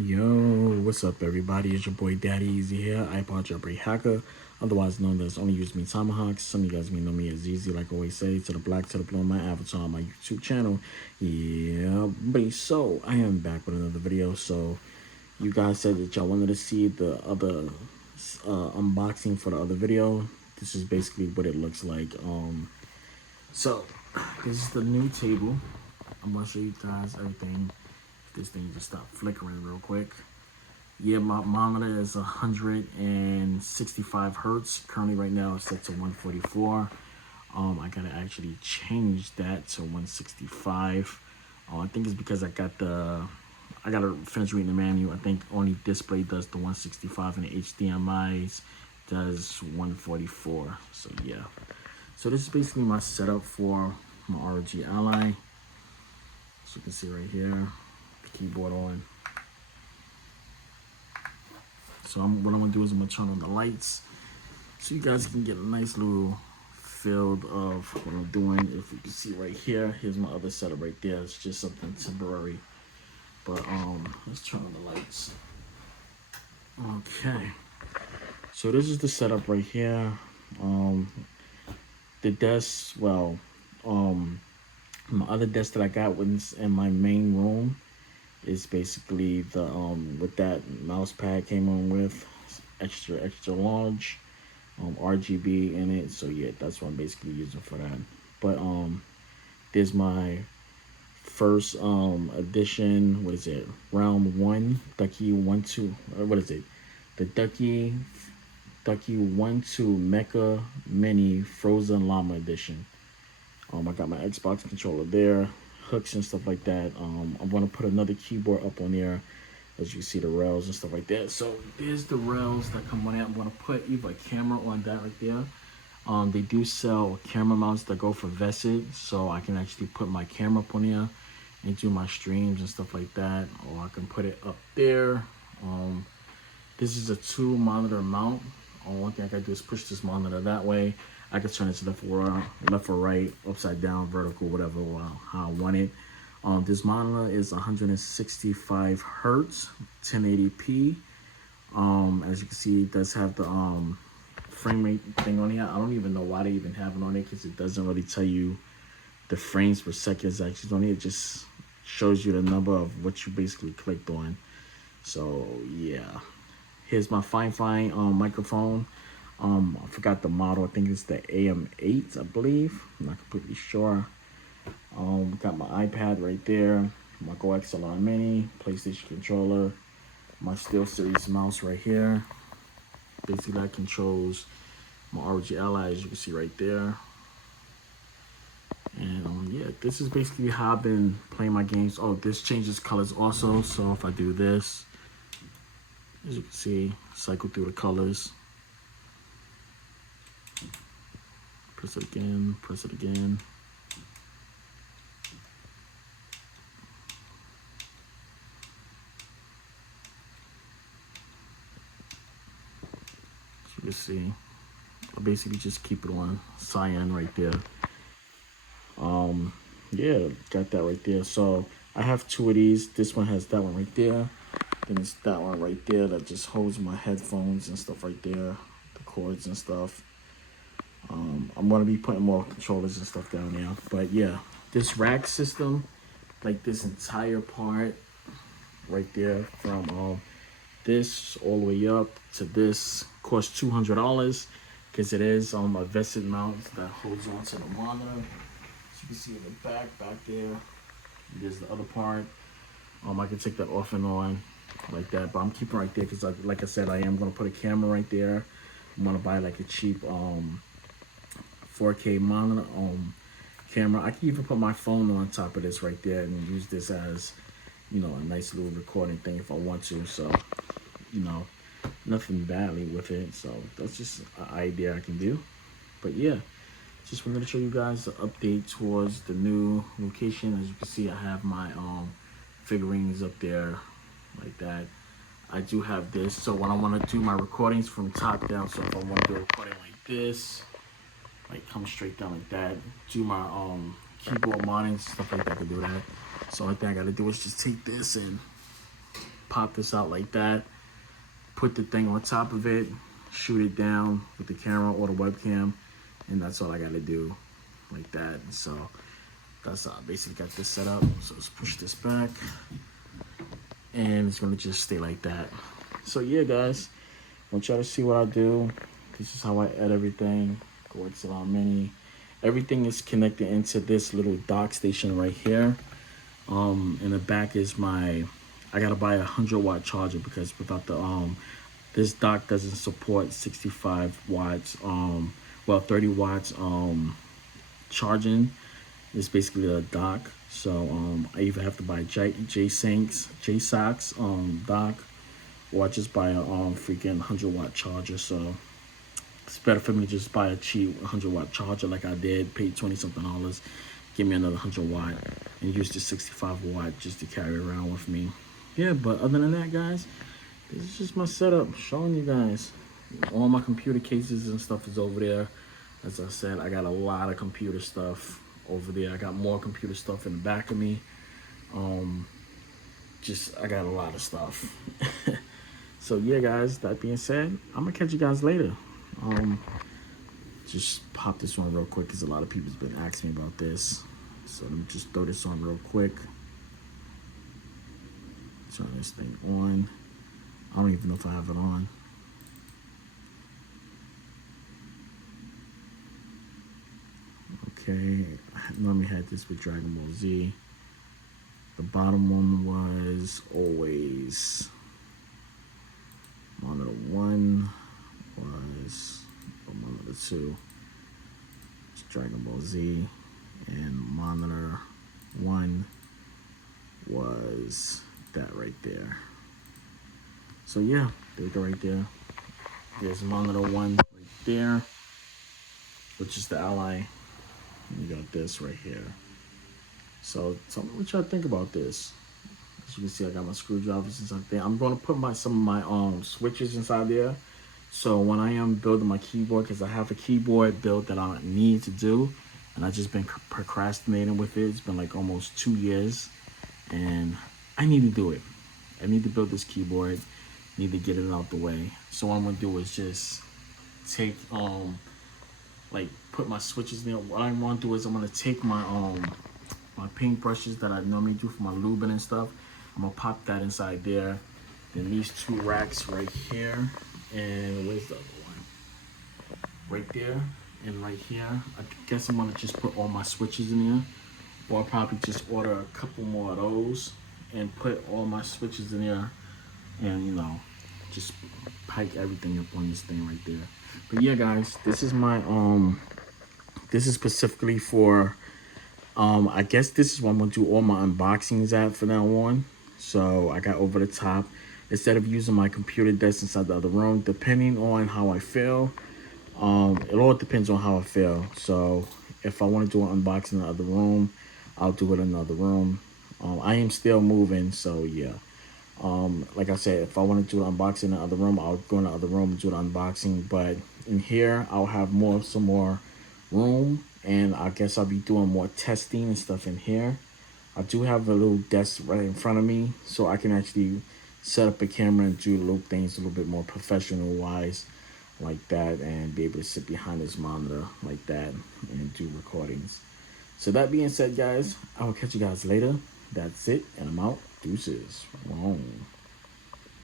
Yo, what's up, everybody? It's your boy Daddy Easy here, iPod jailbreak hacker, otherwise known as Only Use Me Tomahawks. Some of you guys may know me as Easy, like I always say, to the black, to the blue, my avatar on my YouTube channel. Yeah, buddy. So I am back with another video. So you guys said that y'all wanted to see the other unboxing for the other video. This is basically what it looks like. So this is the new table. I'm gonna show you guys everything. This thing just stopped flickering real quick. Yeah, my monitor is 165 hertz. Currently right now it's set to 144. I gotta actually change that to 165. I think it's because I gotta finish reading the manual. I think only display does the 165 and the HDMI's does 144. So yeah. So this is basically my setup for my ROG Ally. So you can see right here, keyboard on. So what I'm gonna do is I'm gonna turn on the lights so you guys can get a nice little feel of what I'm doing. If you can see right here, here's my other setup right there. It's just something temporary. But let's turn on the lights. Okay. So this is the setup right here. The desk, well, my other desk that I got was in my main room. Is basically the what that mouse pad came on with, extra large, RGB in it. So yeah, that's what I'm basically using for that. But there's my first edition. What is it? Round 1 Ducky 1-2. What is it? The Ducky 1-2 Mecha Mini Frozen Llama edition. I got my Xbox controller there, hooks and stuff like that. I'm gonna put another keyboard up on there, as you can see the rails and stuff like that. So there's the rails that come on it. I'm gonna put either a camera on that right there. They do sell camera mounts that go for vested, so I can actually put my camera up on there and do my streams and stuff like that, or I can put it up there. This is a 2 monitor mount. One thing I gotta do is push this monitor that way. I can turn it to left or right, upside down, vertical, whatever, how I want it. This monitor is 165 hertz, 1080p. As you can see, it does have the frame rate thing on here. I don't even know why they even have it on it, because it doesn't really tell you the frames per second is actually on it. It just shows you the number of what you basically clicked on. So yeah, here's my fine microphone. I forgot the model. I think it's the AM8, I believe. I'm not completely sure. Got my iPad right there, my Go XLR Mini, PlayStation controller, my SteelSeries mouse right here. Basically, that controls my ROG Ally, as you can see right there. And yeah, this is basically how I've been playing my games. Oh, this changes colors also. So if I do this, as you can see, cycle through the colors. Press it again, press it again. So you can see, I basically just keep it on cyan right there. Yeah, got that right there. So I have 2 of these. This one has that one right there. Then it's that one right there that just holds my headphones and stuff right there, the cords and stuff. I'm gonna be putting more controllers and stuff down there. But yeah, this rack system, like this entire part right there, from this all the way up to this, costs $200, because it is a vested mount that holds on to the monitor. So you can see in the back there, there's the other part. I can take that off and on like that, but I'm keeping right there because, like I said, I am gonna put a camera right there. I'm gonna buy like a cheap 4K monitor camera. I can even put my phone on top of this right there and use this as, you know, a nice little recording thing if I want to. So, you know, nothing badly with it. So that's just an idea I can do. But yeah, just wanted to show you guys the update towards the new location. As you can see, I have my figurines up there like that. I do have this. So when I want to do my recordings from top down, so if I want to do a recording like this, like come straight down like that, do my keyboard modding, stuff like that, I can do that. So all thing I gotta do is just take this and pop this out like that, put the thing on top of it, shoot it down with the camera or the webcam, and that's all I gotta do, like that. So that's how I basically got this set up. So let's push this back, and it's gonna just stay like that. So yeah, guys, I want y'all to see what I do. This is how I edit everything. Go XLR Mini. Everything is connected into this little dock station right here. In the back is my, I gotta buy a 100-watt charger because without the this dock doesn't support 65 watts, well 30 watts charging. It's basically a dock. So I either have to buy J-Sox dock, or I just buy a freaking 100-watt charger. So it's better for me to just buy a cheap 100-watt charger like I did, pay $20-something, give me another 100-watt, and use the 65-watt just to carry around with me. Yeah, but other than that, guys, this is just my setup, showing you guys. All my computer cases and stuff is over there. As I said, I got a lot of computer stuff over there. I got more computer stuff in the back of me. I got a lot of stuff. So yeah, guys, that being said, I'm gonna catch you guys later. Just pop this on real quick because a lot of people's been asking me about this. So let me just throw this on real quick. Turn this thing on. I don't even know if I have it on. Okay, I normally had this with Dragon Ball Z. The bottom one was always monitor 1 was monitor 2. It's Dragon Ball Z, and monitor 1 was that right there. So yeah, there we go right there. There's monitor 1 right there, which is the Ally. And you got this right here. So tell me what y'all think about this. As you can see, I got my screwdrivers inside there. I'm going to put some of my switches inside there. So when I am building my keyboard, because I have a keyboard build that I need to do, and I've just been procrastinating with it. It's been like almost 2 years, and I need to do it. I need to build this keyboard, need to get it out the way. So what I'm gonna do is just take like put my switches there. What I want to do is I'm gonna take my my paint brushes that I normally do for my lubing and stuff. I'm gonna pop that inside there. Then these 2 racks right here, and where's the other one? Right there and right here. I guess I'm gonna just put all my switches in there, or I'll probably just order a couple more of those and put all my switches in there, and you know, just pike everything up on this thing right there. But yeah, guys, this is my this is specifically for I guess this is what I'm gonna do all my unboxings at from now on. So I got over the top. Instead of using my computer desk inside the other room, depending on how I feel, it all depends on how I feel. So if I want to do an unboxing in the other room, I'll do it in another room. I am still moving, so yeah. Like I said, if I want to do an unboxing in the other room, I'll go in the other room and do the unboxing. But in here, I'll have some more room, and I guess I'll be doing more testing and stuff in here. I do have a little desk right in front of me, so I can actually set up a camera and do little things a little bit more professional wise like that, and be able to sit behind this monitor like that and do recordings. So that being said, guys, I will catch you guys later. That's it, and I'm out. Deuces. Wrong.